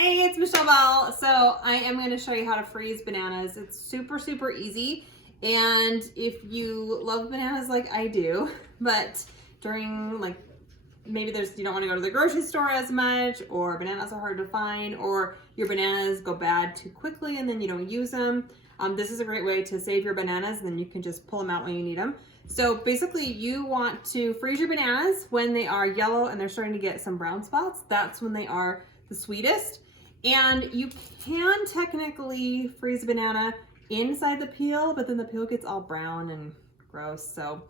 Hey, it's Michelle Bell. So I am going to show you how to freeze bananas. It's super easy. And if you love bananas like I do, but during maybe you don't want to go to the grocery store as much, or bananas are hard to find, or your bananas go bad too quickly and then you don't use them. This is a great way to save your bananas, and then you can just pull them out when you need them. So basically you want to freeze your bananas when they are yellow and they're starting to get some brown spots. That's when they are the sweetest. And you can technically freeze a banana inside the peel, but then the peel gets all brown and gross, so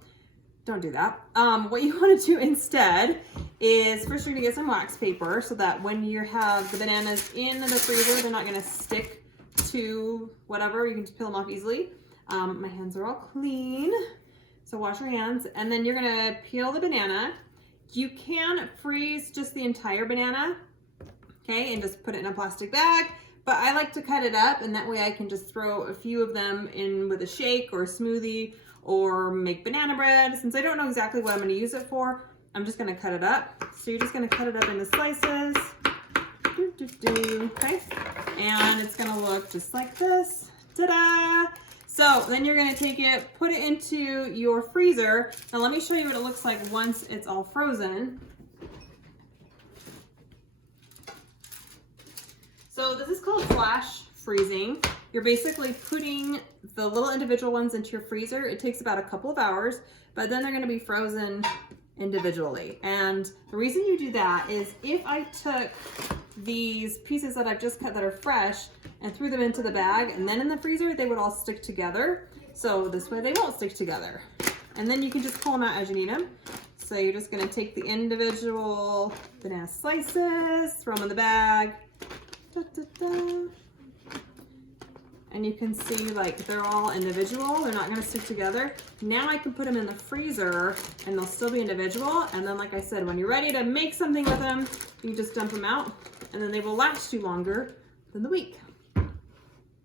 don't do that. What you want to do instead is first you're going to get some wax paper so that when you have the bananas in the freezer, they're not going to stick to whatever. You can just peel them off easily. My hands are all clean, so wash your hands. And then you're going to peel the banana. You can freeze just the entire banana, okay, and just put it in a plastic bag. But I like to cut it up, and that way I can just throw a few of them in with a shake or a smoothie or make banana bread. Since I don't know exactly what I'm going to use it for, I'm just going to cut it up. So you're just going to cut it up into slices. Okay, and it's going to look just like this. Ta-da! So then you're going to take it, put it into your freezer. Now let me show you what it looks like once it's all frozen. So this is called flash freezing. You're basically putting the little individual ones into your freezer. It takes about a couple of hours, but then they're going to be frozen individually. And the reason you do that is if I took these pieces that I've just cut that are fresh and threw them into the bag and then in the freezer, they would all stick together. So this way they won't stick together. And then you can just pull them out as you need them. So you're just going to take the individual banana slices, throw them in the bag. And you can see they're all individual. They're not going to stick together. Now I can put them in the freezer and they'll still be individual. And then like I said, when you're ready to make something with them, you just dump them out and then they will last you longer than the week.